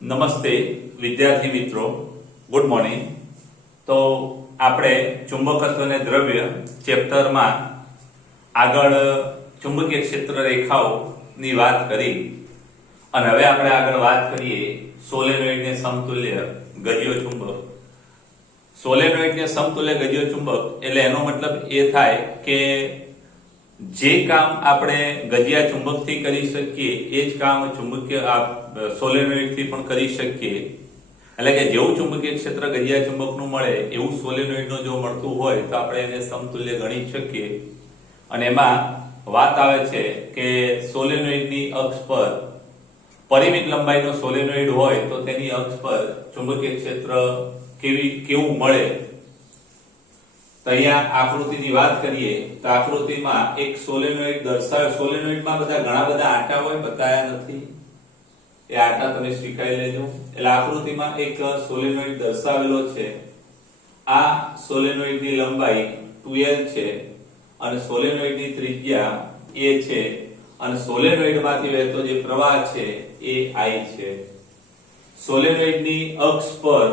નમસ્તે વિદ્યાર્થી મિત્રો, ગુડ મોર્નિંગ। તો આપણે ચુંબકત્વ અને દ્રવ્ય ચેપ્ટરમાં આગળ ચુંબકીય ક્ષેત્ર રેખાઓની વાત કરી અને હવે આપણે આગળ વાત કરીએ સોલેનોઇડને સમતુલ્ય ગજિયો ચુંબક। સોલેનોઇડને સમતુલ્ય ગજિયો ચુંબક એટલે એનો મતલબ એ થાય કે જે કામ આપણે ગજિયા ચુંબકથી કરી શકીએ એ જ કામ ચુંબકીય સોલેનોઇડથી પણ કરી શકીએ। એટલે કે જેવું ચુંબકીય ક્ષેત્ર ગજિયા ચુંબકનું મળે એવું સોલેનોઇડનું જો મળતું હોય તો આપણે એને સમતુલ્ય ગણી શકીએ। અને એમાં વાત આવે છે કે સોલેનોઇડની અક્ષ પર પરિમિત લંબાઈનો સોલેનોઇડ હોય તો તેની અક્ષ પર ચુંબકીય ક્ષેત્ર કેવું મળે। તો અહીંયા આકૃતિની વાત કરીએ તો આકૃતિમાં એક સોલેનોઇડ દર્શાવે। સોલેનોઇડમાં ઘણા બધા આંટા હોય, બતાયા નથી, એ આંટા તમે સ્વીકારી લેજો। એટલે આકૃતિમાં એક સોલેનોઇડ દર્શાવેલો છે। આ સોલેનોઇડની લંબાઈ 2l છે અને સોલેનોઇડની ત્રિજ્યા a છે અને સોલેનોઇડમાંથી વહેતો જે પ્રવાહ છે એ I છે। સોલેનોઇડની અક્ષ પર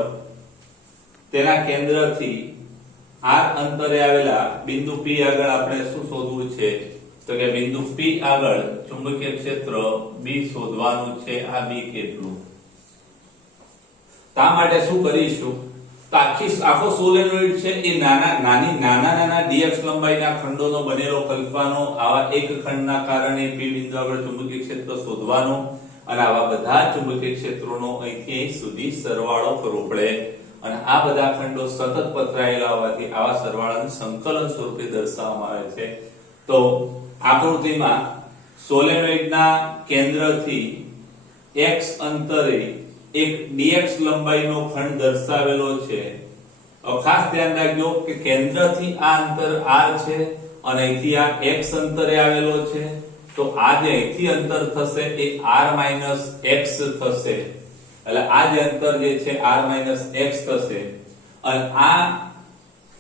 તેના કેન્દ્રથી r અંતરે આવેલા બિંદુ P આગળ આપણે શું શોધવું છે તો કે બિંદુ P આગળ ચુંબકીય ક્ષેત્ર B શોધવાનું છે। આ B કેટલું, તા માટે શું કરીશું તો આખો સોલેનોઇડ છે એ નાના dx લંબાઈના ખંડોનો બનેલો કલ્પવાનો। આવા એક ખંડના કારણે P બિંદુ આગળ ચુંબકીય ક્ષેત્ર શોધવાનો અને આવા બધા ચુંબકીય ક્ષેત્રોનો અહીંથી અહીં સુધી સરવાળો કરવો પડે અને આ બધા ખંડો સતત પથરાયેલા હોવાથી આવા સરવાળાને સંકલન સ્વરૂપે દર્શાવવામાં આવે છે। તો આકૃતિમાં સોલેનોઇડના કેન્દ્રથી x અંતરે એક dx લંબાઈનો ખંડ દર્શાવેલો છે। ખાસ ધ્યાન રાખજો કે કેન્દ્રથી આ અંતર r છે અને અહીંથી આ x અંતરે આવેલો છે। તો આ જે અહીંથી અંતર થશે એ r - x થશે। એટલે આ જે અંતર જે છે r - x થશે અને આ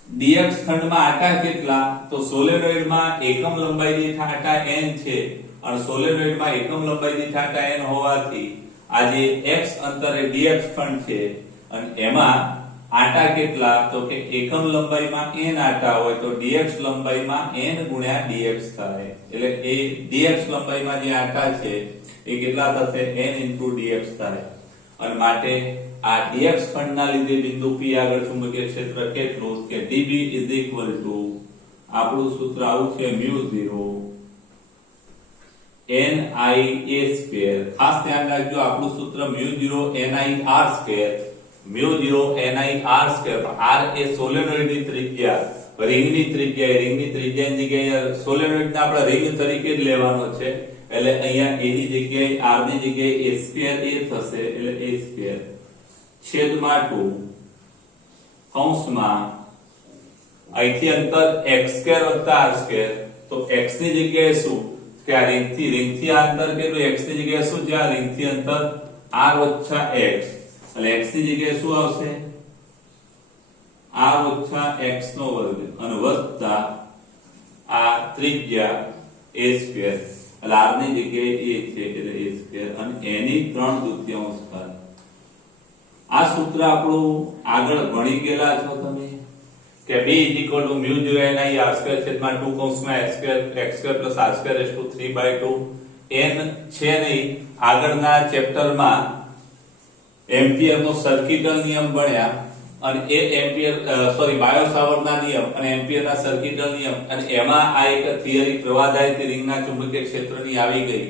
dx ખંડમાં આંટા કેટલા તો સોલેનોઇડમાં એકમ લંબાઈ દીઠ આંટા n છે અને સોલેનોઇડમાં એકમ લંબાઈ દીઠ આંટા n હોવાથી આ જે x અંતરે dx ખંડ છે અને એમાં આંટા કેટલા તો કે એકમ લંબાઈમાં n આંટા હોય તો dx લંબાઈમાં n ગુણ્યા dx થાય। એટલે એ dx લંબાઈમાં જે આંટા છે એ કેટલા થશે n dx થાય અને માટે આ dx ખંડના લીધે બિંદુ P આગળ ચુંબકીય ક્ષેત્ર કેટલું કે dB આપણું સૂત્ર આવું છે μ0 NiA²। ખાસ ધ્યાન રાખજો આપણું સૂત્ર μ0 NiR²। μ0 NiR² પણ r એ સોલેનોઇડની ત્રિજ્યા, રિંગની ત્રિજ્યાની જગ્યાએ સોલેનોઇડને આપણે રિંગ તરીકે જ લેવાનો છે। એટલે અહીંયા a ની જગ્યાએ r ની જગ્યાએ a² થશે। એટલે a² છેદમાં 2 કૌંસમાં અહીંથી અંતર x² + r² તો x ની જગ્યાએ શું કે આ રિંગથી આ અંતર કેટલું x ની જગ્યાએ શું છે આ રિંગથી અંતર r - x। એટલે x ની જગ્યાએ શું આવશે r - x² અને વત્તા આ ત્રિજ્યા a²। એટલે r ની જગ્યાએ a છે એટલે a² અને એની 3/2 ઘાત। આ સૂત્ર આપણું આગળ ભણી ગયેલા છો તમે કે b = μ0 NiR² છેદમાં 2 કૌંસમાં x² + r² 3/2 n છે નહીં। આગળના ચેપ્ટરમાં એમ્પિયરનો સર્કિટલ નિયમ ભણ્યા અને એ બાયો સાવર્ટના નિયમ અને એમ્પિયરના સર્કિટલ નિયમ અને એમાં આ એક થિયરી પ્રવાહદાયી રિંગના ચુંબકીય ક્ષેત્રની આવી ગઈ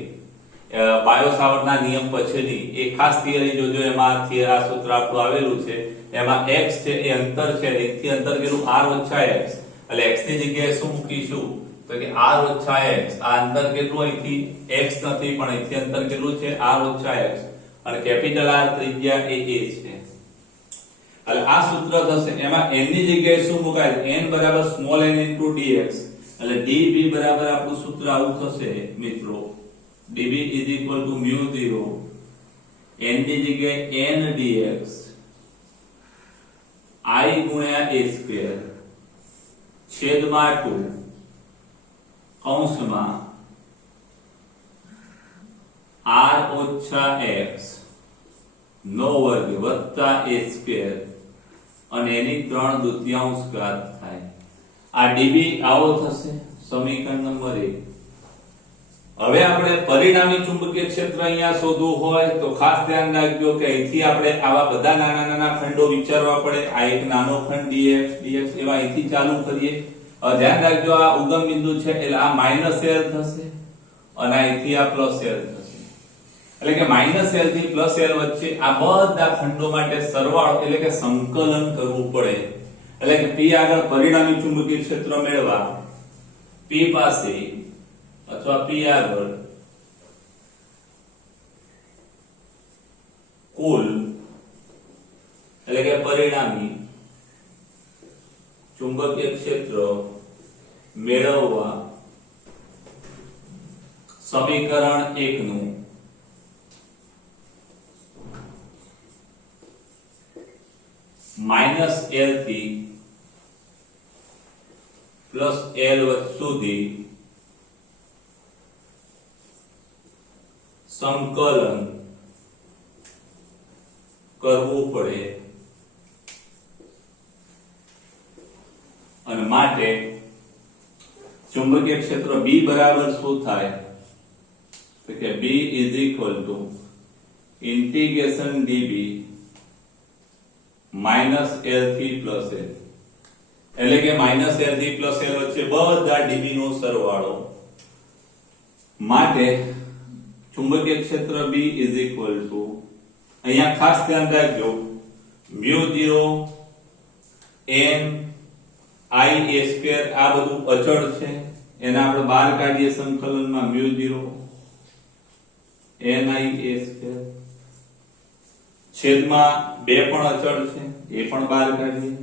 બાયો સાવર્ટના નિયમ પછીની એ ખાસ થિયરી જોજો। એમાં આ સૂત્ર આપણું આવેલું છે। એમાં x છે એ અંતર છે, રિંગથી અંતર કેટલું r - x। એટલે x ની જગ્યાએ શું મૂકીશું તો કે r - x। આ અંતર કેટલું અહીંથી x નથી પણ અહીંથી અંતર કેટલું છે r - x અને કેપિટલ R ત્રિજ્યા એ a છે। એટલે આ સૂત્ર થશે। એમાં n ની જગ્યાએ શું મુકાય n = n * dx। એટલે dB બરાબર આપણું સૂત્ર આવું થશે મિત્રો dB = μ0 n ની જગ્યાએ n dx I * a² છેદમાં 2 કૌંસમાં r - x નો વર્ગ વત્તા a સ્ક્વેર અને એની 3/2 ઘાત થાય. આ db આવો થશે સમીકરણ નંબર 1. હવે આપણે પરિણામી ચુંબકીય ક્ષેત્ર અહીંયા શોધવું હોય તો ખાસ ધ્યાન રાખજો કે અહીંથી આપણે આવા બધા નાના નાના ખંડો વિચારવા પડે. આ એક નાનો ખંડ dx એવા અહીંથી ચાલુ કરીએ. ધ્યાન રાખજો આ ઉગમ બિંદુ છે એટલે આ માઈનસ l થશે અને અહીંથી આ પ્લસ l થશે. એટલે કે માઈનસ l થી પ્લસ l વચ્ચે આ બધા ખંડો માટે સરવાળો એટલે કે સંકલન કરવું પડે. એટલે કે p આગળ પરિણામી ચુંબકીય ક્ષેત્ર મેળવવા p પાસે અથવા p આગળ કુલ એટલે કે પરિણામી ચુંબકીય ક્ષેત્ર મેળવવા સમીકરણ 1 નું -l થી +l સુધી સંકલન કરવું પડે અને માટે ચુંબકીય ક્ષેત્ર B બરાબર શું થાય તો કે B = ઇન્ટિગ્રેશન dB -l થી +l એટલે કે -l થી +l વચ્ચે બધા dB નો સરવાળો. માટે ચુંબકીય ક્ષેત્ર B અહીંયા ખાસ ધ્યાન રાખજો μ0 n I a² આ બધું અચળ છે એને આપણે બહાર કાઢીએ સંકલનમાં μ0 n I a² છેદમાં 2 પણ અચળ છે એ પણ બહાર કાઢીએ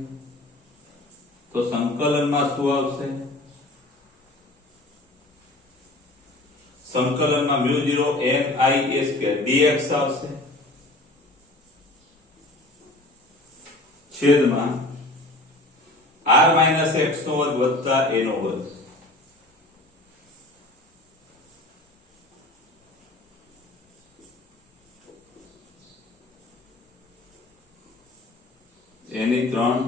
તો સંકલનમાં શું આવશે સંકલનમાં μ0 n I a² dx આવશે છેદમાં r - x નો વર્ગ વત્તા a નો વર્ગ. એની 3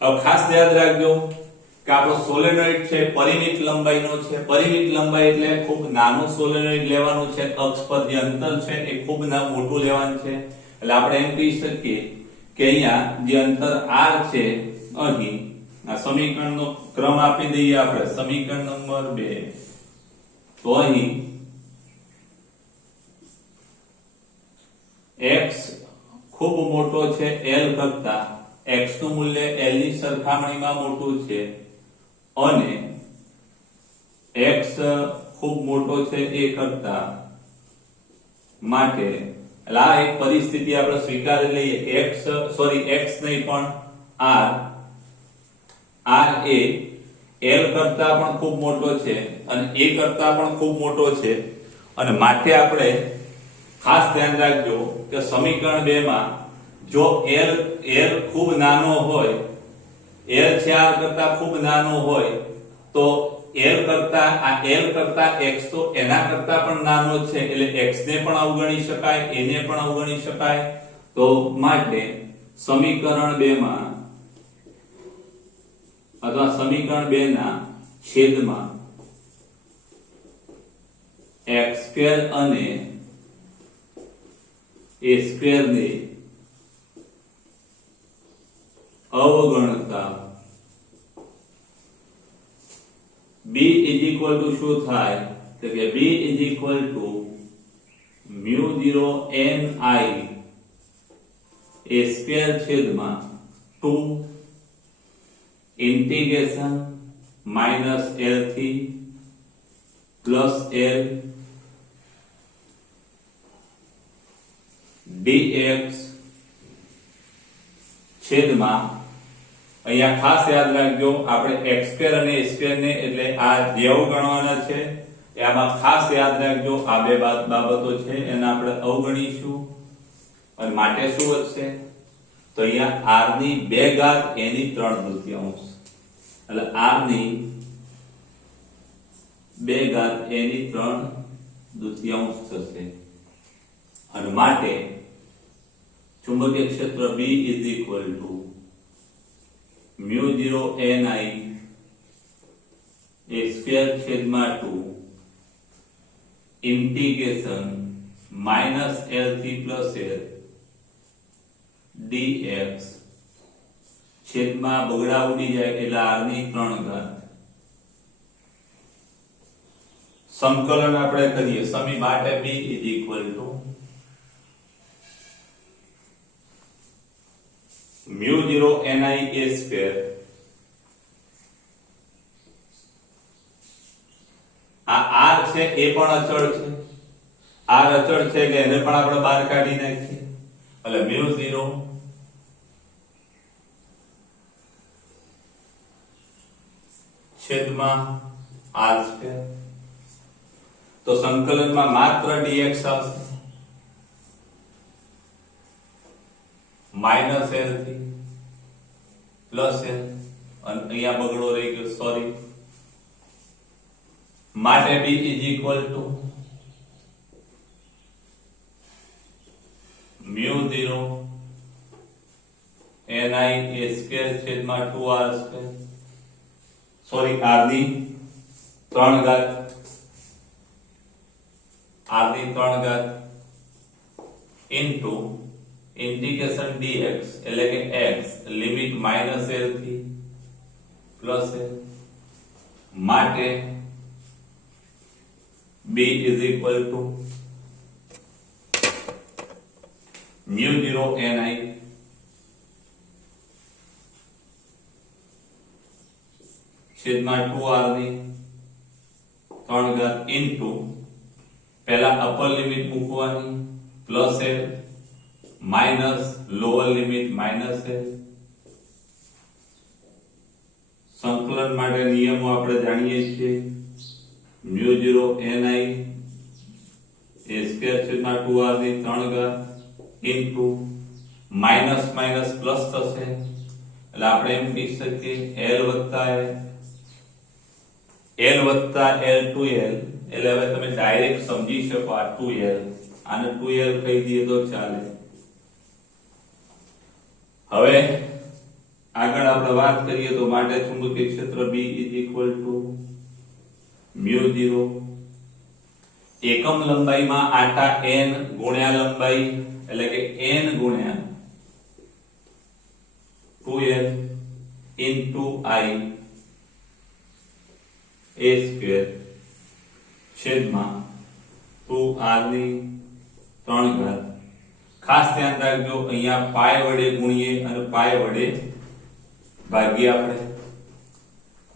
अब ખાસ યાદ રાખજો કે આપણો સોલેનોઇડ છે પરિમિત લંબાઈનો છે. પરિમિત લંબાઈ એટલે ખૂબ નાનું સોલેનોઇડ લેવાનું છે. અક્ષ પર જે અંતર છે એ ખૂબ મોટું લેવાનું છે. એટલે આપણે એમ કહી શકીએ કે અહીંયા જે અંતર r છે અહીં આ સમીકરણનો ક્રમ આપી દઈએ આપણે સમીકરણ નંબર 2 તો અહીં x ખૂબ મોટો છે l કરતા x નું મૂલ્ય l ની સરખામણીમાં મોટું છે અને x ખૂબ મોટો છે એ કરતા માટે એટલે આ એક પરિસ્થિતિ આપણે સ્વીકારી લઈએ કે x નહીં પણ r એ l કરતા પણ ખૂબ મોટો છે અને a કરતા પણ ખૂબ મોટો છે અને માટે આપણે ખાસ ધ્યાન રાખજો કે સમીકરણ 2 માં જો l ખૂબ નાનો હોય l છે r કરતા ખૂબ નાનો હોય તો l કરતા x તો એના કરતા પણ નાનો છે એટલે x ને પણ અવગણી શકાય એને પણ અવગણી શકાય. તો માટે સમીકરણ 2 માં અથવા સમીકરણ 2 ના છેદમાં x² અને a² ને અવગણતા b શું થાય તો કે b μ0 n I a² છેદમાં 2 ઇન્ટિગ્રેશન -l થી +l dx છેદમાં અહીંયા ખાસ યાદ રાખજો આપણે x² અને a² ને એટલે આ જે અવગણવાના છે એમાં ખાસ યાદ રાખજો આ બે બાબતો છે એને આપણે અવગણીશું અને માટે શું વધશે તો અહીંયા r ની 2 ઘાત a ની 3/2 એટલે r ની 2 ઘાત a ની 3/2 થશે. અને માટે ચુંબકીય ક્ષેત્ર B is equal to μ0 ni a square છેદમાં 2 ઇન્ટિગ્રેશન -L થી +L dx છેદમાં બગડા ઉડી જાય એટલે r ની 3 ઘાત સંકલન આપણે કરીએ સમી માટે B is equal to μ0 ni a square આ r છે એ પણ અચળ છે r અચળ છે કે એને પણ આપણે બહાર કાઢી નાખીએ એટલે μ0 છેદમાં r સ્ક્વેર તો સંકલનમાં માત્ર dx આવશે -L થી +L અને અહીંયા બગડો રહી ગયો સોરી માટે B is equal to μ0 ni a square છેદમાં 2r સ્ક્વેર સોરી r ની 3 ઘાત r ની 3 ઘાત ઇન્ટુ ઇન્ટિગ્રેશન dx એટલે કે x લિમિટ -L થી +L માટે B is equal to μ0 ni છેદમાં 2r ની 3 ઘાત ઇન્ટુ પહેલા અપર લિમિટ મૂકવાની +L minus lower limit -L સંકલન માટે નિયમો આપણે જાણીએ છીએ μ0 ni a સ્ક્વેર છેદમાં 2r ની 3 ઘાત ઇન્ટુ માઇનસ માઇનસ પ્લસ થશે એટલે આપણે એમ કહી શકીએ L વત્તા L2L એટલે હવે તમે ડાયરેક્ટ સમજી શકો આ 2L આને 2L કહી દઈએ તો ચાલે હવે આગળ આપણે વાત કરીએ તો માટે ચુંબકીય ક્ષેત્ર B is equal to μ0 એકમ લંબાઈમાં આટા n ગુણ્યા લંબાઈ એટલે કે n ગુણ્યા 2L into I a square છેદમાં 2r ની 3 ઘાત ખાસ ધ્યાન રાખજો અહીંયા પાય વડે ગુણીએ અને પાય વડે ભાગીએ આપણે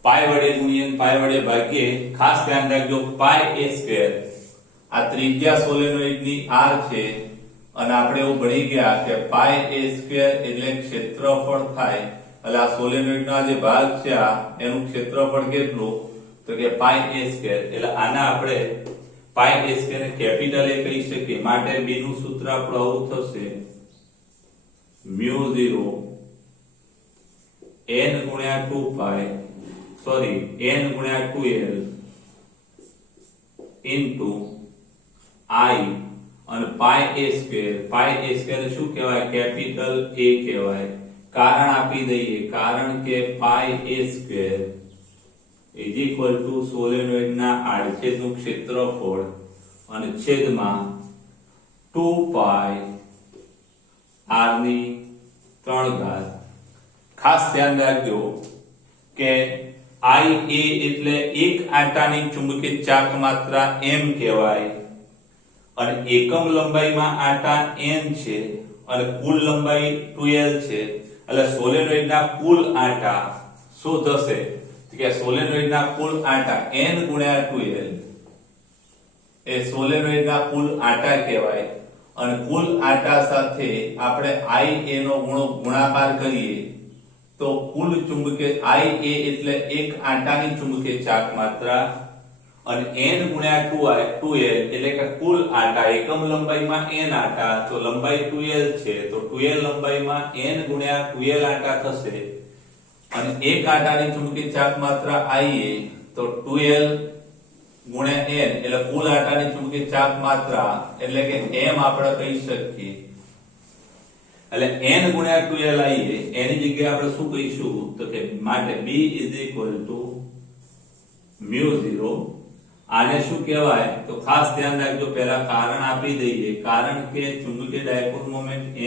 પાય વડે ગુણીએ અને પાય વડે ભાગીએ ખાસ ધ્યાન રાખજો પાય a સ્ક્વેર આ ત્રિજ્યા સોલેનોઇડની r છે અને આપણે એવું ભણી ગયા કે પાય a સ્ક્વેર એટલે ક્ષેત્રફળ થાય એટલે આ સોલેનોઇડનો જે ભાગ છે આ એનું ક્ષેત્રફળ કેટલું તો કે પાય a સ્ક્વેર એટલે આના આપણે પાય a સ્ક્વેર ને કેપિટલ a કહી શકીએ માટે b નું સૂત્ર આપણું આવું થશે μ0 n ગુણ્યા 2 પાય સોરી n ગુણ્યા 2l ઇન્ટુ I અને પાય a સ્ક્વેર શું કહેવાય કેપિટલ A કહેવાય કારણ આપી દઈએ કારણ કે પાય a square is equal to સોલેનોઇડના આડછેદનું ક્ષેત્રફળ અને છેદમાં 2 પાય r ની 3 ઘાત ખાસ ધ્યાન રાખજો કે I a એટલે એક આંટાની ચુંબકીય ચાક માત્રા m કહેવાય અને એકમ લંબાઈમાં આંટા n છે અને કુલ લંબાઈ 2l છે એટલે સોલેનોઇડના કુલ આંટા શું થશે કે સોલેનોઇડના કુલ આંટા n ગુણ્યા 2l એ સોલેનોઇડના કુલ આંટા કહેવાય અને કુલ આંટા સાથે આપણે I a નો ગુણાકાર કરીએ તો કુલ ચુંબકીય I a એટલે એક આંટાની ચુંબકીય ચાક માત્રા અને n ગુણ્યા 2l એટલે કે કુલ આંટા એકમ લંબાઈમાં n આંટા તો લંબાઈ 2l છે તો 2l લંબાઈમાં n ગુણ્યા 2l આંટા થશે અને એક આંટાની ચુંબકીય ચાક માત્રા I a તો 2l ગુણ્યા n એટલે કુલ આંટાની ચુંબકીય ચાપ માત્રા એટલે કે m આપણે કહી શકીએ. એટલે n ગુણ્યા 2l આવીએ એની જગ્યાએ આપણે શું કહીશું તો કે માટે b μ0. આને શું કહેવાય તો ખાસ ધ્યાન રાખજો, પહેલા કારણ આપી દઈએ. કારણ કે ચુંબકીય ડાયપોલ મોમેન્ટ m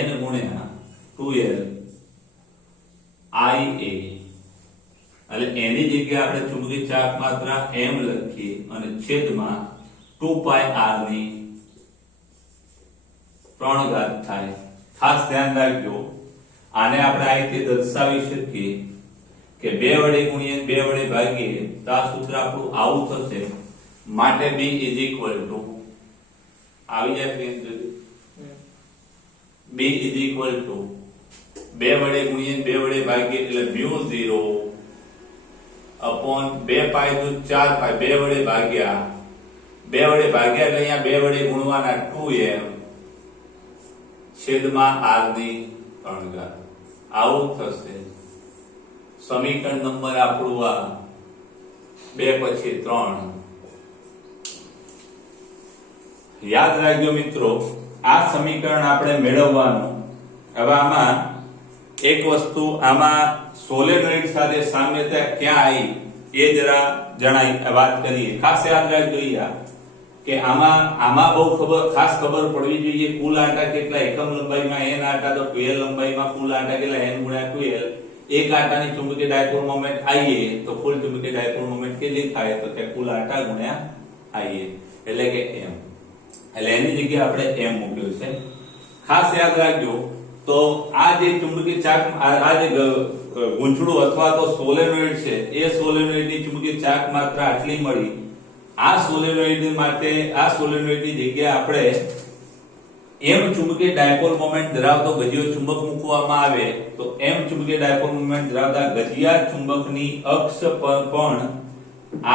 n ગુણ્યા 2l ia. એટલે એની જગ્યાએ આપણે ચુંબકીય ચાપ માત્રા m લખીએ અને છેદમાં 2 પાઈ r ની 3 ઘાત થાય. ખાસ ધ્યાન રાખજો, આને આપણે આ રીતે દર્શાવી શકીએ કે 2 વડે ગુણીએ 2 વડે ભાગીએ તો આ સૂત્ર આપણું આવું થશે. માટે b આવી જાય કે b 2 વડે ગુણીએ 2 વડે ભાગીએ એટલે μ0 upon 2 પાઈ દુ 4 પાઈ 2 વડે ભાગ્યા એટલે અહીંયા 2 વડે ગુણવાના 2m છેદમાં r ની 3 ઘાત. આવું થશે. સમીકરણ નંબર આપણું આ 2 પછી 3. યાદ રાખજો મિત્રો, આ સમીકરણ આપણે મેળવવાનું. હવે આમાં એક વસ્તુ, આમાં સોલેનોઇડ સાથે સામ્યતા ક્યાં આવી એ જરા વાત કરીએ. ખાસ યાદ રાખજો કે આમાં બહુ ખાસ ખબર પડવી જોઈએ. કુલ આંટા કેટલા એકમ લંબાઈમાં n આંટા તો 2l લંબાઈમાં કુલ આંટા કેટલા n ગુણ્યા 2l. એક આંટાની ચુંબકીય ડાયપોલ મોમેન્ટ આઈએ તો કુલ ચુંબકીય ડાયપોલ મોમેન્ટ કેટલી થાય તો કે કુલ આંટા ગુણ્યા આઈએ એટલે કે m. એટલે એની જગ્યાએ આપણે m મૂક્યું છે. ખાસ યાદ રાખજો, તો આ જે ચુંબકીય ચાક આ જે ગૂંચળું અથવા તો સોલેનોઇડ છે એ સોલેનોઇડની ચુંબકીય ચાક માત્રા આટલી મળી. આ સોલેનોઇડ માટે આ સોલેનોઇડની જગ્યાએ આપણે m ચુંબકીય ડાયપોલ મોમેન્ટ ધરાવતો ગજિયો ચુંબક મૂકવામાં આવે તો m ચુંબકીય ડાયપોલ મોમેન્ટ ધરાવતા ગજિયા ચુંબકની અક્ષ પર પણ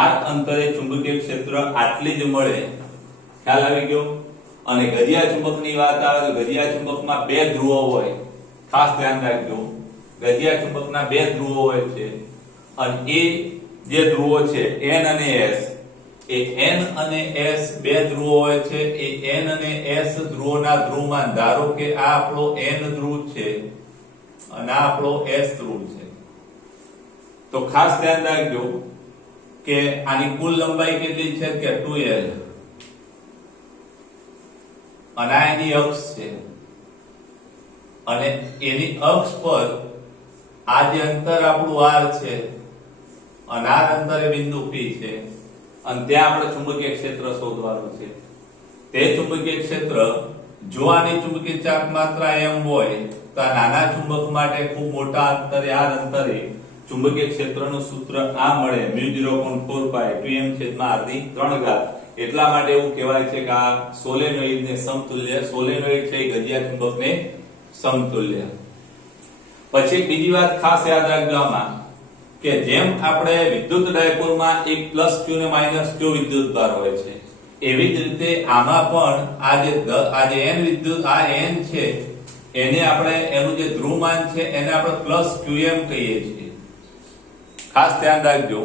r અંતરે ચુંબકીય ક્ષેત્ર આટલી જ મળે. ખ્યાલ આવી ગયો? અને ગજિયા ચુંબકની વાત આવે તો ગજિયા ચુંબકમાં 2 ધ્રુવો હોય. ખાસ ધ્યાન રાખજો, ગજિયા ચુંબકના 2 ધ્રુવો હોય છે અને એ જે ધ્રુવો છે n અને s, એ n અને s 2 ધ્રુવો હોય છે. એ n અને s ધ્રુવોના ધ્રુવમાન, ધારો કે આ આપણો n ધ્રુવ છે અને આ આપણો s ધ્રુવ છે, તો ખાસ ધ્યાન રાખજો કે આની કુલ લંબાઈ કેટલી છે કે 2l અને આ એની અક્ષ છે અને એની અક્ષ પર આ જે અંતર આપણું r છે અને આ અંતરે બિંદુ p છે અને ત્યાં આપણે ચુંબકીય ક્ષેત્ર શોધવાનું છે. તે ચુંબકીય ક્ષેત્ર જો આની ચુંબકીય ચાક માત્રા m હોય તો આ નાના ચુંબક માટે ખૂબ મોટા અંતરે r અંતરે ચુંબકીય ક્ષેત્રનું સૂત્ર આ મળે μ0.4 પાઈ 2m/r ની 3 ઘાત. એટલા માટે એવું કહેવાય છે કે આ સોલેનોઇડને સમતુલ્ય, સોલેનોઇડ છે ગજિયા ચુંબકને સમતુલ્ય. પછી બીજી વાત ખાસ યાદ રાખજો આમાં કે જેમ આપણે વિદ્યુત ડાયપોલમાં એક q ને q વિદ્યુતભાર હોય છે, એવી જ રીતે આમાં પણ આ જે n વિદ્યુત આ n છે એને આપણે એનું જે ધ્રુવમાન છે એને આપણે qm કહીએ છીએ. ખાસ ધ્યાન રાખજો,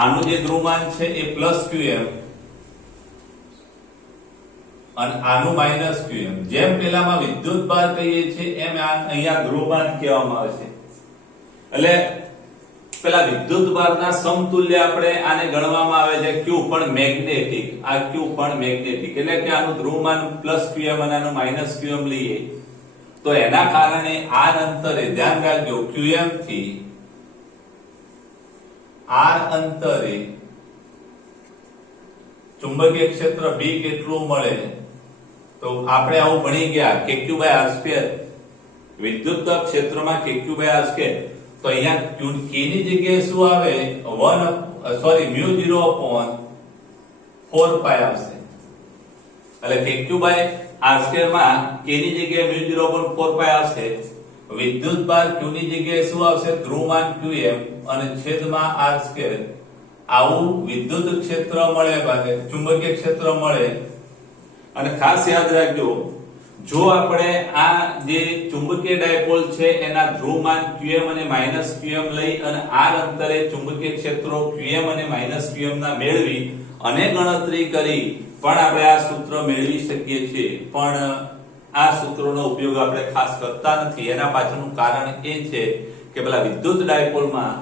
આનું જે ધ્રુવમાન છે એ qm અને આનું qm. જેમ પેલામાં વિદ્યુતભાર કહીએ છીએ એમ અહીંયા ધ્રુવમાન કહેવામાં આવે છે. એટલે પેલા વિદ્યુતભારના સમતુલ્ય આપણે આને ગણવામાં આવે છે q પણ મેગ્નેટિક. આ q પણ મેગ્નેટિક એટલે કે આનું ધ્રુવમાન qm અને આનું qm લઈએ તો એના કારણે આ અંતરે ધ્યાન રાખજો qm થી r અંતરે ચુંબકીય ક્ષેત્ર b કેટલું મળે તો આપણે આવું ભણી ગયા કે q/r2 વિદ્યુત ક્ષેત્રમાં કે q/r2. તો અહીંયા q ની જગ્યાએ શું આવે μ0/4 પાઈ આવશે. એટલે કે q/r2 માં k ની જગ્યાએ μ0/4 પાઈ આવશે. વિદ્યુતભાર q ની જગ્યાએ શું આવશે ધ્રુવમાન qm અને છેદમાં r2. આવું વિદ્યુત ક્ષેત્ર મળે, ચુંબકીય ક્ષેત્ર મળે. અને ખાસ યાદ રાખજો જો આપણે આ જે ચુંબકીય ડાયપોલ છે એના ધ્રુવમાન qm અને qm લઈ અને r અંતરે ચુંબકીય ક્ષેત્રો qm અને qm ના મેળવી અને ગણતરી કરી પણ આપણે આ સૂત્ર મેળવી શકીએ છીએ, પણ આ સૂત્રોનો ઉપયોગ આપણે ખાસ કરતા નથી. એના પાછળનું કારણ એ છે કે પેલા વિદ્યુત ડાયપોલમાં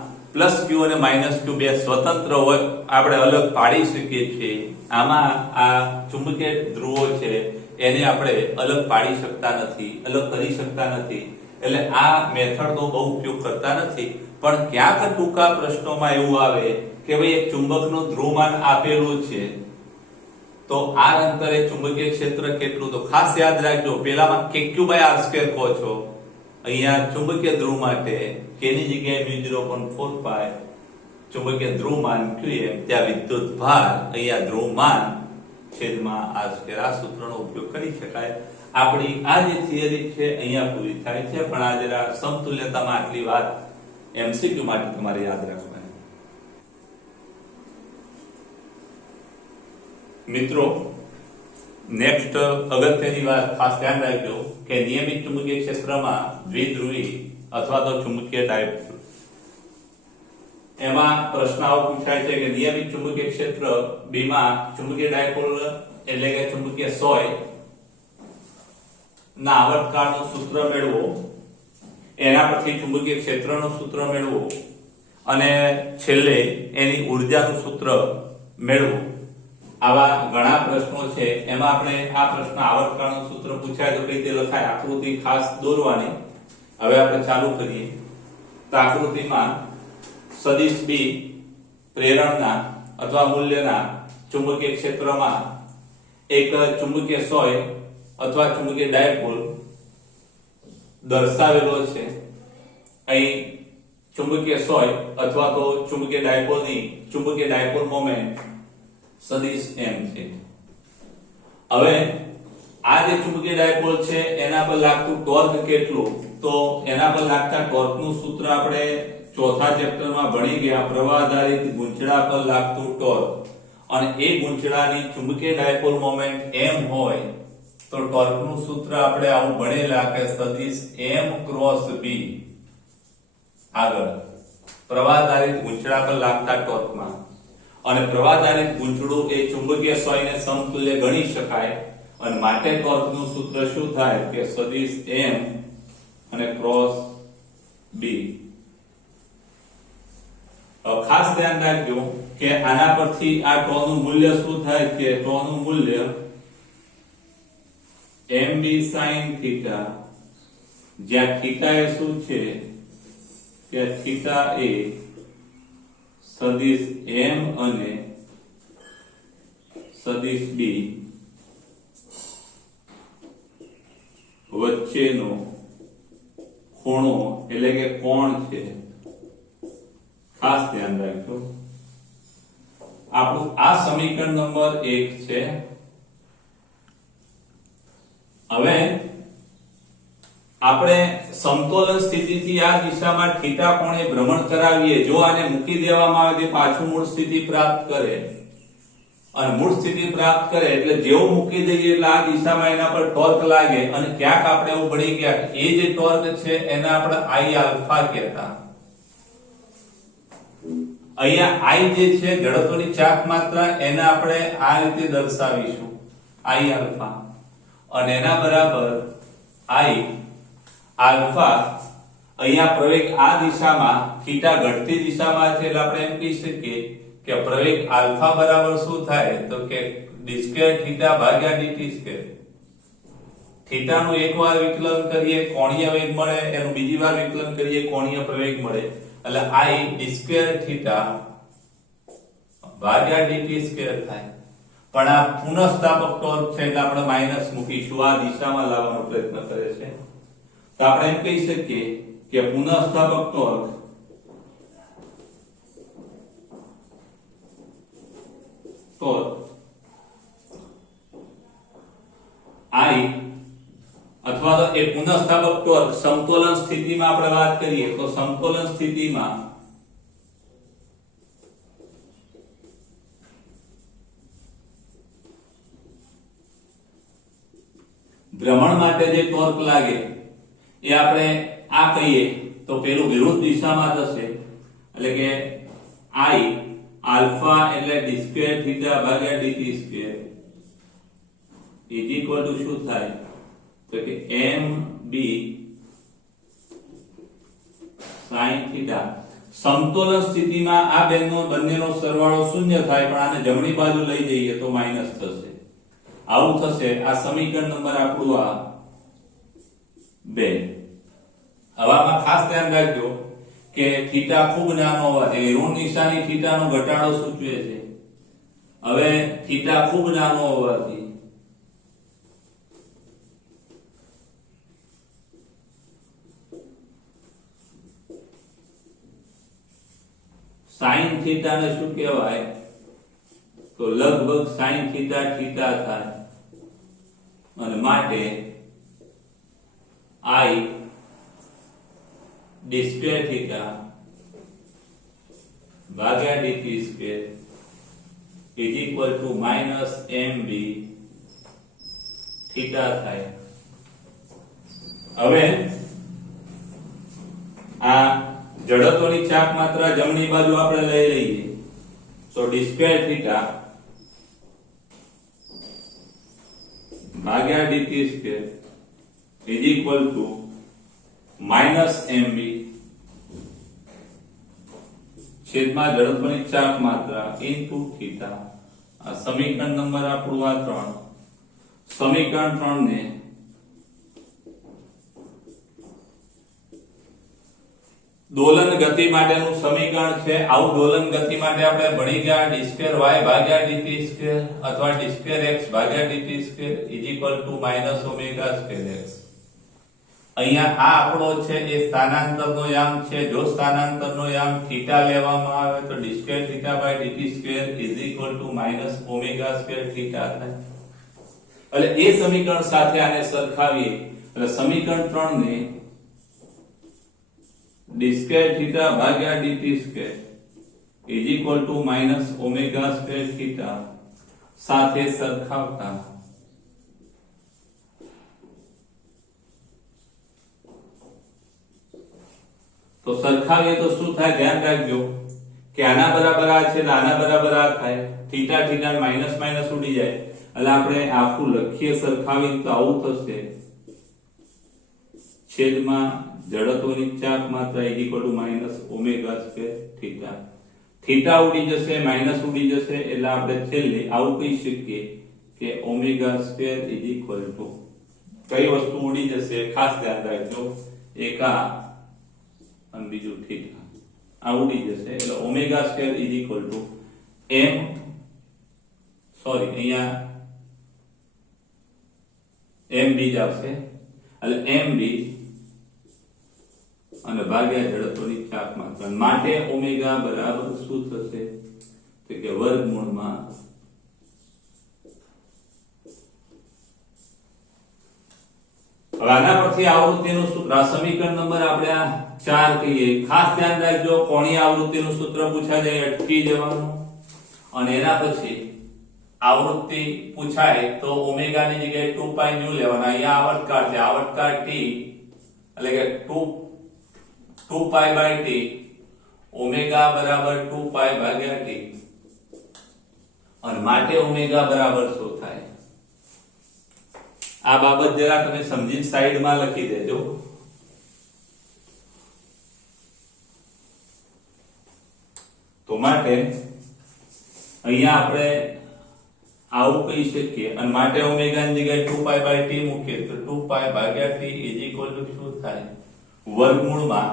q અને q બે સ્વતંત્ર હોય, આપણે અલગ પાડી શકીએ છીએ. આમાં આ ચુંબકીય ધ્રુવો છે એને આપણે અલગ પાડી શકતા નથી, અલગ કરી શકતા નથી. એટલે આ મેથડનો બહુ ઉપયોગ કરતા નથી. પણ ક્યાંક ટૂંકા પ્રશ્નોમાં એવું આવે કે ભાઈ એક ચુંબકનું ધ્રુવમાન આપેલું છે તો r અંતરે ચુંબકીય ક્ષેત્ર કેટલું, તો ખાસ યાદ રાખજો પેલામાં kq/r² કહો છો, અહીંયા ચુંબકીય ધ્રુવ માટે k ની જગ્યાએ 0.45 ચુંબકીય ધ્રુવમાન qm, ત્યાં વિદ્યુત ભાર, અહીંયા ધ્રુવમાન છેદમાં r². આ સૂત્રનો ઉપયોગ કરી શકાય. આપણી આ જે થિયરી છે અહીંયા પૂરી થાય છે, પણ આ જરા સમતુલ્યતામાં આટલી વાત MCQ માટે તમારે યાદ રાખવાની. મિત્રો, નેક્સ્ટ અગત્યની વાત ખાસ ધ્યાન રાખજો કે નિયમિત ચુંબકીય ક્ષેત્રમાં દ્વિધ્રુવી અથવા તો ચુંબકીય ડાયપોલ, એમાં પ્રશ્ન આવો પૂછાય છે કે નિયમિત ચુંબકીય ક્ષેત્ર B માં ચુંબકીય ડાયપોલ એટલે કે ચુંબકીય સોય ના આવર્તકાળનું સૂત્ર મેળવો, એના પરથી ચુંબકીય ક્ષેત્રનું સૂત્ર મેળવો અને છેલ્લે એની ઉર્જાનું સૂત્ર મેળવો. આવા ઘણા પ્રશ્નો છે. એમાં આપણે આ પ્રશ્ન આવર્તકાળનું સૂત્ર પૂછાય તો કઈ રીતે લખાય, આકૃતિ ખાસ દોરવાની. હવે આપણે ચાલુ કરીએ. તો આકૃતિમાં સદિશ B પ્રેરણના અથવા મૂલ્યના ચુંબકીય ક્ષેત્રમાં એક ચુંબકીય સોય અથવા ચુંબકીય ડાયપોલ દર્શાવેલો છે. અહીં ચુંબકીય સોય અથવા તો ચુંબકીય ડાયપોલની ચુંબકીય ડાયપોલ મોમેન્ટ સદિશ m છે. હવે આ જે ચુંબકીય ડાયપોલ છે એના પર લાગતું ટોર્ક કેટલું, તો એના પર લાગતા ટોર્કનું સૂત્ર આપણે ચોથા ચેપ્ટરમાં ભણી ગયા. પ્રવાહ આધારિત ગૂંચળા પર લાગતું ટોર્ક, અને એ ગૂંચળાની ચુંબકીય ડાયપોલ મોમેન્ટ m હોય તો ટોર્કનું સૂત્ર આપણે આવું ભણેલા કે સદિશ m ક્રોસ b. આગળ પ્રવાહ આધારિત ગૂંચળા પર લાગતા ટોર્કમાં, અને પ્રવાહ આધારિત ગૂંચળું એ ચુંબકીય સોયને સમતુલ્ય ગણી શકાય, અને માટે ટોર્કનું સૂત્ર શું થાય કે સદિશ m અને ક્રોસ b. ખાસ ધ્યાન રાખજો કે આના પરથી આ ટોનું મૂલ્ય શું થાય કે ટોનું મૂલ્ય mb sin થીટા, જ્યાં થીટા એ શું છે કે થીટા એ સદિશ m અને સદિશ b વચ્ચેનો ખૂણો એટલે કે કોણ છે. ખાસ ધ્યાન રાખજો. આપણું આ સમીકરણ નંબર 1 છે. હવે આપણે સમતોલન સ્થિતિથી આ દિશામાં થીટા કોણે ભ્રમણ કરાવીએ, જો આને મૂકી દેવામાં આવે તો પાછું મૂળ સ્થિતિ પ્રાપ્ત કરે, અને મૂળ સ્થિતિ પ્રાપ્ત કરે એટલે જેવું મૂકી દઈએ એટલે આ દિશામાં એના પર ટોર્ક લાગે, અને ક્યાંક આપણે એવું ભણી ગયા કે એ જે ટોર્ક છે એને આપણે I આલ્ફા કહેતા. અહીંયા I જે છે જડત્વની ચાક માત્રા, એને આપણે આ રીતે દર્શાવીશું I આલ્ફા, અને એના બરાબર I આલ્ફા. અહીંયા પ્રવેગ આ દિશામાં થીટા ઘટતી દિશામાં છે એટલે આપણે એમ કહી શકીએ કે પ્રવેગ આલ્ફા બરાબર શું થાય તો કે d² થીટા ભાગ્યા dt². થીટા નું એકવાર વિકલન કરીએ કોણીય વેગ મળે, એનું બીજી વાર વિકલન કરીએ કોણીય પ્રવેગ મળે, એટલે I d² થીટા ભાગ્યા dt² થાય. પણ આ પુનઃસ્થાપક ટોર્ક છે એટલે આપણે માઈનસ મૂકીશું, આ દિશામાં લાવવાનો પ્રયત્ન કરે છે. તો આપણે એમ કહી શકીએ કે પુનઃસ્થાપક ટોર્ક I અથવા તો એ પુનઃસ્થાપક ટોર્ક સમતોલન સ્થિતિમાં આપણે વાત કરીએ તો સમતોલન સ્થિતિમાં ભ્રમણ માટે જે ટોર્ક લાગે એ આપણે આ કહીએ તો પેલું વિરુદ્ધ દિશામાં થશે એટલે કે I આલ્ફા એટલે d સ્ક્વેર થીટા ભાગ્યા dt square is equal two શું થાય તો કે mb sin થીટા સમતોલન સ્થિતિમાં આ બંનેનો સરવાળો શૂન્ય થાય પણ આને જમણી બાજુ લઈ જઈએ તો માઈનસ થશે આવું થશે આ સમીકરણ નંબર આપણું આ 2 હવે આમાં ખાસ ધ્યાન રાખજો કે થીટા ખૂબ નાનો હોવાથી ઋણ નિશાની થીટાનો ઘટાડો સૂચવે છે હવે થીટા ખૂબ નાનો હોવાથી sin થીટા ને શું કહેવાય તો લગભગ sin થીટા થીટા થાય અને માટે I d સ્ક્વેર થીટા ભાગ્યા dt square is equal to minus mb theta થાય હવે આ જડત્વની ચાપ માત્રા જમણી બાજુ આપણે લઈ લઈએ તો d સ્ક્વેર થીટા ભાગ્યા dt square is equal to minus mb છેદમાં જડત્વની ચાપ માત્રા ઇનટુ થીટા આ સમીકરણ નંબર આપણું આ 3 સમીકરણ 3 ને દોલન ગતિ માટેનું સમીકરણ છે આવું દોલન ગતિ માટે આપણે ભણી ગયા d સ્ક્વેર y ભાગ્યા dt સ્ક્વેર અથવા d સ્ક્વેર x ભાગ્યા dt square is equal to minus omega square x અહીંયા આ આપણો છે એ સ્થાનાંતરનો યામ છે જો સ્થાનાંતરનો યામ થીટા લેવામાં આવે તો d square theta by dt square is equal to minus omega square theta થાય એટલે એ સમીકરણ સાથે આને સરખાવીએ એટલે સમીકરણ 3 ને d સ્ક્વેર થીટા ભાગ્યા dt square is equal to minus omega square theta સાથે સરખાવતા તો સરખાવીએ તો શું થાય ધ્યાન રાખજો કે આના બરાબર આ છે આના બરાબર આ થાય થીટા થીટા માઈનસ માઈનસ ઉડી જાય એટલે આપણે આખું લખીએ સરખાવીએ તો આવું થશે છેદમાં જડત્વની ચાપ માત્રા is equal to minus omega square theta theta ઉડી જશે માઈનસ ઉડી જશે એટલે આપણે છેલ્લે આવું કહી શકીએ કે omega square is equal two કઈ વસ્તુ ઉડી જશે ખાસ ધ્યાન રાખજો એક આ અને બીજું થીટા આ ઉડી જશે એટલે omega square is equal two m sorry અહીંયા mb જ આવશે એટલે mb અને ભાગ્યા જડત્વની ચાપ માત્રા માટે ઓમેગા બરાબર શું થશે તો કે વર્ગમૂળમાં હવે આના પરથી આવૃત્તિનું સૂત્ર આ સમીકરણ નંબર આપણે આ 4 કહીએ ખાસ ધ્યાન રાખજો કોણીય આવૃત્તિનું સૂત્ર પૂછાય જાય અટકી જવાનું અને એના પછી આવૃત્તિ પૂછાય તો ઓમેગા ની જગ્યાએ 2π ન્યુ લેવાના અહીંયા આવર્તકાળ છે આવર્તકાળ t એટલે કે 2π by t ઓમેગા બરાબર 2π ભાગ્યા t અને માટે ઓમેગા બરાબર શું થાય આ બાબત જરા તમે સમજીને સાઈડમાં લખી દેજો તો માટે અહીંયા આપણે આવું કહી શકીએ અને માટે ઓમેગા ની જગ્યાએ 2π by t મૂકીએ તો 2π ભાગ્યા t ઇઝ ઇક્વલ ટુ શું થાય વર્ગમૂળમાં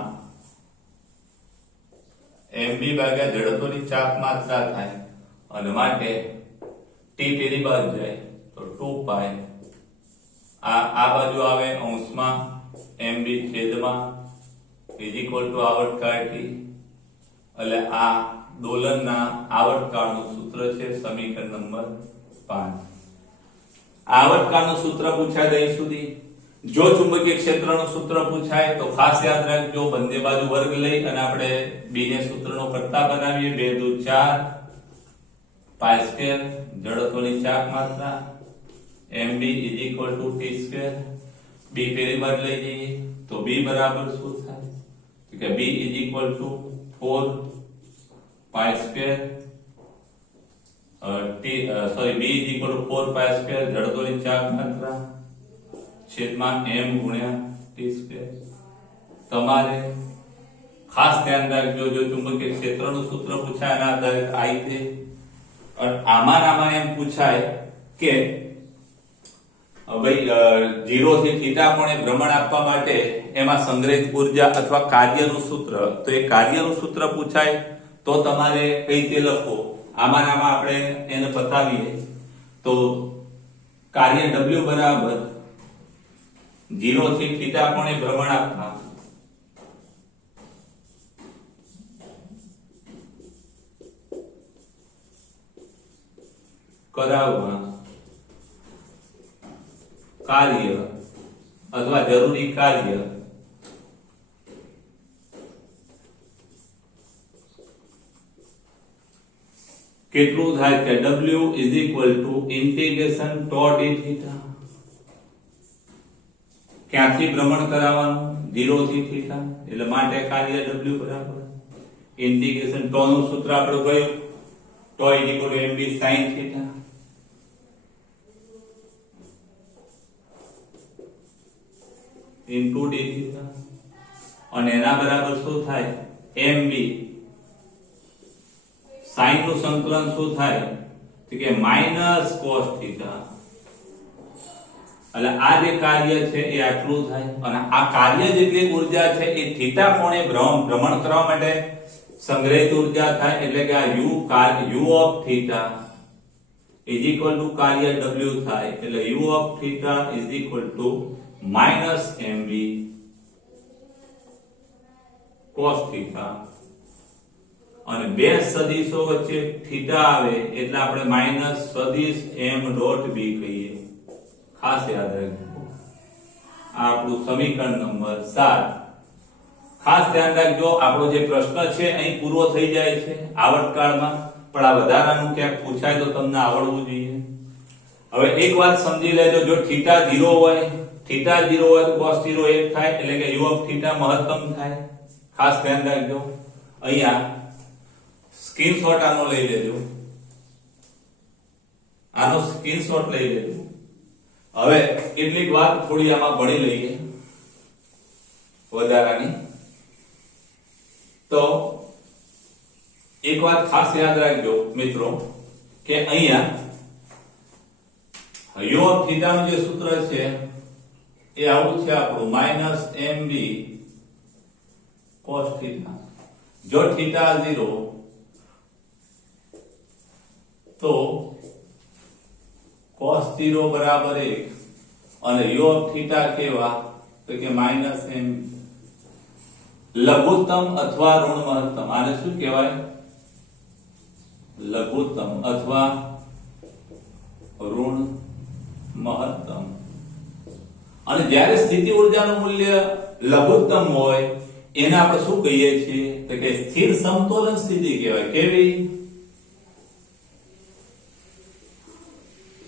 mb ભાગ્યા જડત્વની ચાપ માત્રા થાય અને માટે t પેલી બાજુ જાય તો 2π આ બાજુ આવે અંશમાં mb છેદમાં ઇઝ ઇક્વલ ટુ આવર્તકાળ t એટલે આ દોલનના આવર્તકાળનું સૂત્ર છે સમીકરણ નંબર 5 આવર્તકાળનું સૂત્ર પૂછાય દહીં સુધી જો ચુંબકીય ક્ષેત્રનું સૂત્ર પૂછાય તો ખાસ યાદ રાખજો બંને બાજુ વર્ગ લઈ અને આપણે b ને સૂત્રનો કરતા બનાવીએ 2 2 4 π સ્ક્વેર જડત્વની ચાપ માત્રા mb is equal to T square b पहली बार ले जाइए तो b बराबर શું થાય તો કે b is equal to 4 pi square b is equal to 4 pi square જડતોની ચાક માત્રા છેદમાં m ગુણ્યા ટી સ્ક્વેર તમારે ખાસ ધ્યાન રાખજો જો ચુંબકીય ક્ષેત્રનું સૂત્ર પૂછાય એના આધારે I છે અને આમાં એમ પૂછાય કે ભાઈ 0 થી θ કોણે ભ્રમણ આપવા માટે એમાં સંગ્રહિત ઊર્જા અથવા કાર્યનું સૂત્ર તો એ કાર્યનું સૂત્ર પૂછાય તો તમારે કઈ રીતે લખો આમાં આપણે એને બતાવીએ તો કાર્ય W બરાબર 0 થી θ કોણે ભ્રમણ આપવા કરાવવા કાર્ય અથવા જરૂરી કાર્ય કેટલું થાય કે W is equal two integration toe D theta ક્યાંથી ભ્રમણ કરાવવાનું 0 થી થીટા એટલે માટે કાર્ય W બરાબર ઇન્ટિગ્રેશન ટો નું સૂત્ર આપણે કયું tau is equal to mb sin theta into d theta અને એના બરાબર શું થાય mb sin નું સંકલન શું થાય તો કે -cos theta એટલે આ જે કાર્ય છે એ આટલું થાય અને આ કાર્ય જેટલી ઊર્જા છે એ થીટા કોણે ભ્રમણ કરવા માટે સંગ્રહિત ઊર્જા થાય એટલે કે આ u of theta is equal to કાર્ય w થાય એટલે u of theta is equal to -mb cos theta અને બે સદિશો વચ્ચે થીટા આવે એટલે આપણે માઈનસ સદિશ m ડોટ b કહીએ ખાસ યાદ રાખજો આ આપણું સમીકરણ નંબર 7 ખાસ ધ્યાન રાખજો આપણો જે પ્રશ્ન છે અહીં પૂરો થઈ જાય છે આવર્તકાળમાં પણ આ વધારાનું ક્યાંક પૂછાય તો તમને આવડવું જોઈએ હવે એક વાત સમજી લેજો જો θ 0 હોય θ 0 હોય તો cos 0 1 થાય એટલે કે u of θ મહત્તમ થાય ખાસ ધ્યાન રાખજો અહીંયા સ્ક્રીનશોટ આનો લઈ લેજો આનો સ્ક્રીનશોટ લઈ લેજો હવે કેટલીક વાત થોડી આમાં ભણી લઈએ વધારાની તો એક વાત ખાસ યાદ રાખજો મિત્રો કે અહીંયા u of θ નું જે સૂત્ર છે એ આવું છે આપણું -mb cos θ જો θ 0 તો cos 0 બરાબર 1 અને u of θ કેવા તો કે -m લઘુત્તમ અથવા ઋણ મહત્તમ આને શું કહેવાય લઘુત્તમ અથવા ઋણ મહત્તમ અને જ્યારે સ્થિતિ ઊર્જાનું મૂલ્ય લઘુત્તમ હોય એને આપણે શું કહીએ છીએ તો કે સ્થિર સમતોલન સ્થિતિ કહેવાય કેવી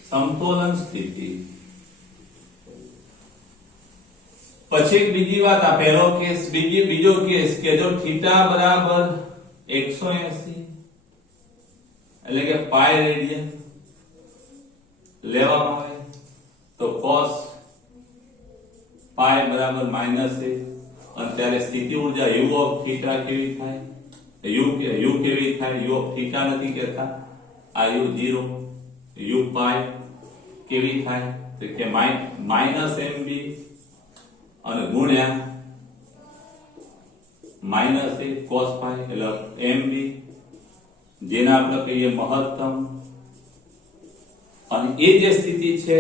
સમતોલન સ્થિતિ પછી બીજી વાત આ પહેલો કેસ બીજો કેસ કે જો થીટા બરાબર 180 એટલે કે પાઈ રેડિયન લેવામાં આવે તો cos પાઈ બરાબર -1 અને ત્યારે સ્થિતિ ઊર્જા u of θ કેવી થાય u કેવી થાય u of θ નથી કહેતા આ u 0 u પાઈ કેવી થાય તો કે -mb અને ગુણ્યા -1 cos પાઈ એટલે mb જેને આપણે કહીએ મહત્તમ અને એ જે સ્થિતિ છે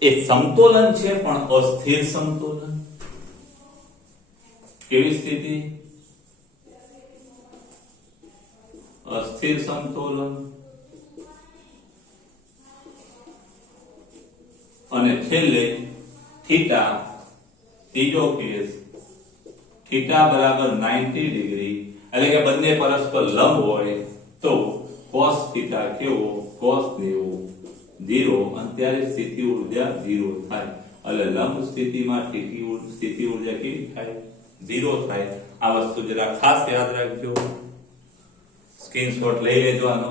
એ સમતોલન છે પણ અસ્થિર સમતોલન કેવી સ્થિતિ અસ્થિર સમતોલન અને છેલ્લે થીટા ત્રીજો કેસ થીટા બરાબર 90 ડિગ્રી એટલે કે બંને પરસ્પર લંબ હોય તો cos થીટા કેવો cos દેવો 0 અને ત્યારે સ્થિતિ ઉર્જા 0 થાય. એટલે લંબ સ્થિતિમાં સ્થિતિ ઉર્જા કેવી થાય? 0 થાય. આ વસ્તુ જરા ખાસ યાદ રાખજો, સ્ક્રીનશોટ લઈ લેજો આનો.